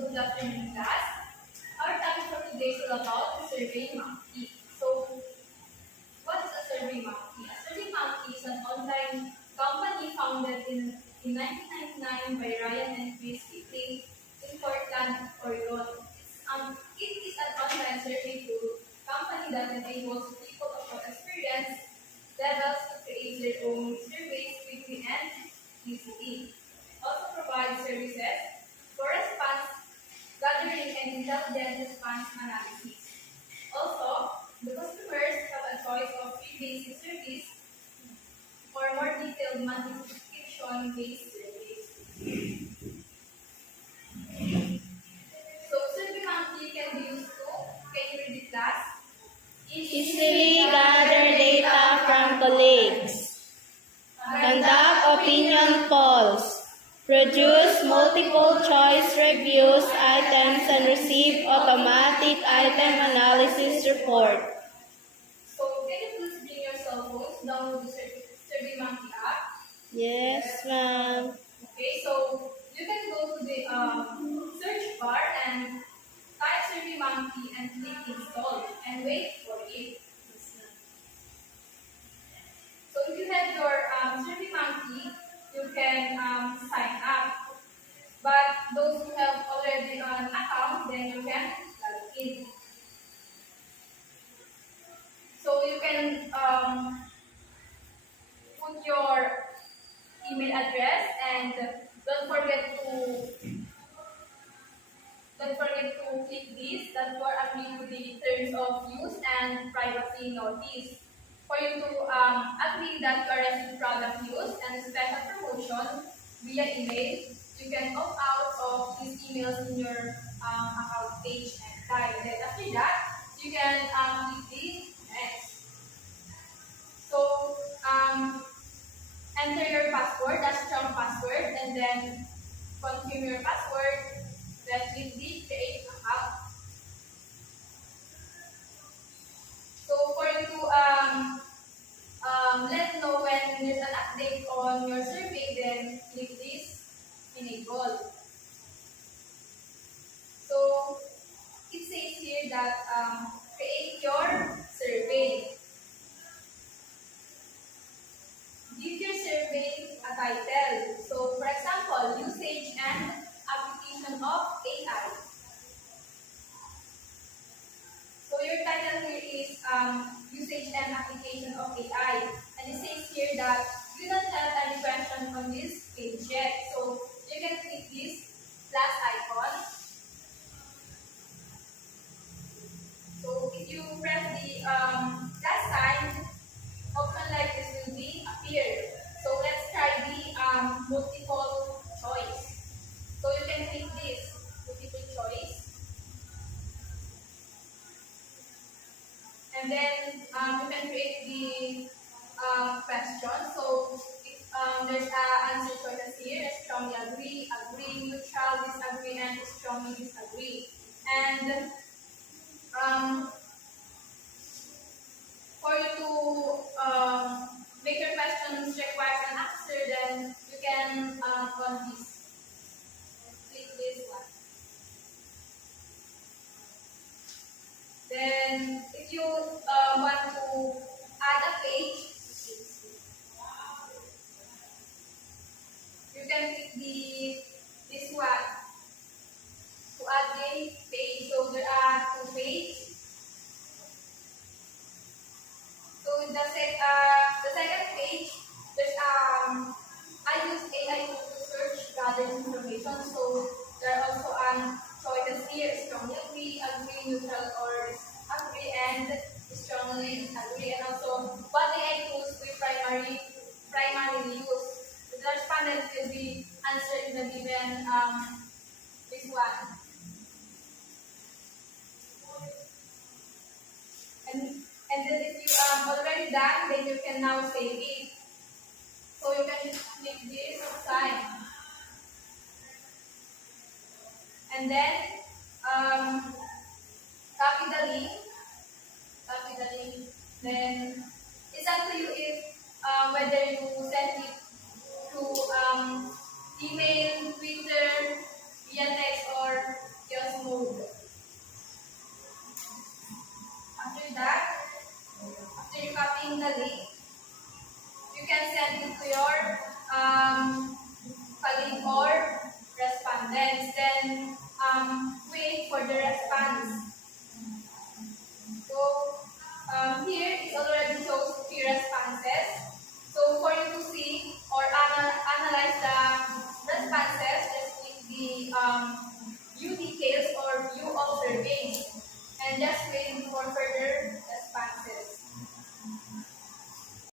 good afternoon, class. Our topic for today is all about the Survey Monkey. So, what is a Survey Monkey? A Survey Monkey is an online company founded in 1999 by Ryan and Chris Kipling in Portland, Oregon. It is an online survey tool company that enables people of all experience levels to create their own surveys quickly and easily. Also provides services for response gathering and intelligent response analysis. Also, the customers have a choice of free basic service or more detailed monthly subscription-based service. So, SurveyMonkey can be used to, can you read it, class? Easily gather data from colleagues, conduct opinion polls, produce multiple choice reviews items, and receive automatic item analysis report. So, can you please bring your cell phones, download the SurveyMonkey app? Yes, ma'am. Okay, so you can go to the search bar and type SurveyMonkey and click install and wait for it. So if you have your SurveyMonkey, you can sign up. But those who have already an account, then you can log in. So you can put your email address and don't forget to click this that you are agree to the terms of use and privacy notice. For you to agree that you are receiving product use and special promotion via email, you can opt out of these emails in your account page and type. Then after that, you can click the next. So enter your password, that's strong password, and then confirm your password. Then click the create account. So for you to let know when there's an update on your survey, then click this enable. So it says here that create your survey. Give your survey a title. So for example, usage and application of AI. So your title here is usage and application of AI. And it says here that you don't have any question on this page yet. So you can click this plus icon. So if you press the plus sign, option like this will be appear. So let's try the multiple choice. So you can click this multiple choice. And then you can create the question. So if there's answer choices here, strongly agree, agree, neutral, disagree, and strongly disagree. And for you to make your questions requires an answer, then you can on this. Click this one. Then if you want to add a page, you can click this one to add the page. So there are two pages. So the second page, there's I use AI to search gather information. So there are also choices here: strongly agree, neutral, or disagree, and strongly disagree. And also what AI tools we primarily use. The respondent will be answered in the given this one. And then if you already done, then you can now save it. So you can click this sign. And then copy the link. Then it's up to you if whether you send it to email, Twitter, via text, or the